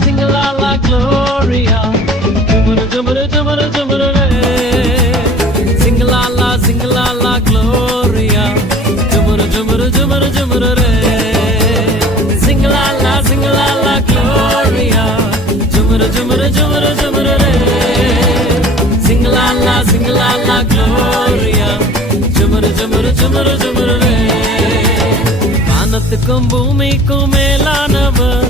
Sing la la Gloria, jumara jumara jumara re. Sing la la Gloria, jumara jumara jumara jumara re. Sing la la Gloria, jumara jumara jumara jumara re. Sing la la Gloria, jumara jumara jumara jumara re. வானத்துக்கும் பூமிக்கும் மேலானவர்,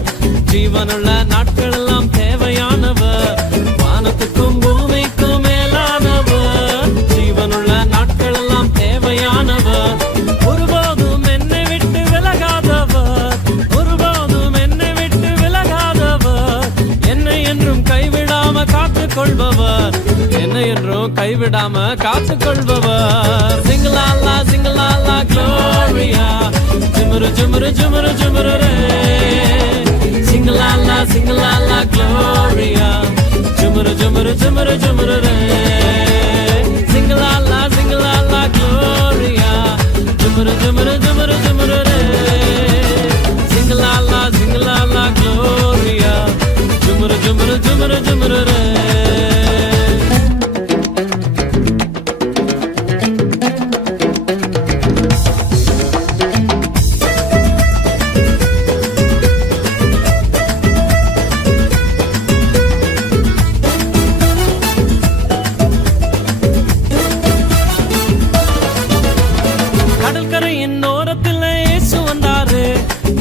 ஜீவனுள்ள நாட்கள் எல்லாம் தேவையானவர். வானத்துக்கும் பூமிக்கும் மேலானவர், ஜீவனுள்ள நாட்கள் எல்லாம் தேவையானவர். ஒருபோதும் என்னை விட்டு விலகாதவர், ஒருபோதும் என்னை விட்டு விலகாதவர். என்னை என்றும் கைவிடாம காத்துக் கொள்பவர், என்னை என்றும் கைவிடாம காத்துக் கொள்பவர். சிங்கலாலா சிங்கலாலா Gloria, jumara jumara jumara jumara re. Sing la la Gloria, jumara jumara jumara jumara re. Sing la la Gloria, jumara jumara jumara jumara re. Sing la la Gloria, jumara jumara jumara jumara re. கடற்கரையின் ஓரத்தில் இயேசு வந்தாரு,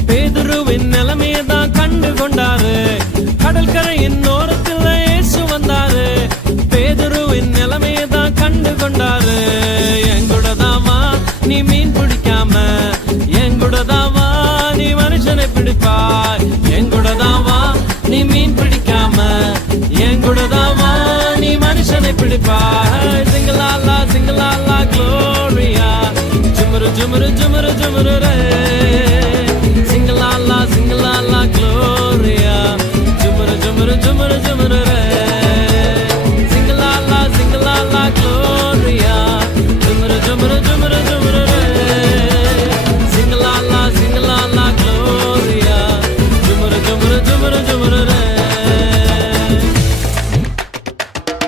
பேதுருவின் நிலைமையதான் கண்டு கொண்டாரு. கடற்கரையின் ஓரத்தில் இயேசு வந்தாரு, பேதுருவின் நிலைமையதான் கண்டு கொண்டாரு. எங்கூடதாவா நீ மீன் பிடிக்காம, எங்கூடதாவா நீ மனுஷனை பிடிப்பாய். எங்கூடதாவா நீ மீன் பிடிக்காம, எங்கூடதாவா நீ மனுஷனை பிடிப்பாய். சிங்கலாலா Gloria, jumara jumara jumara jumara re.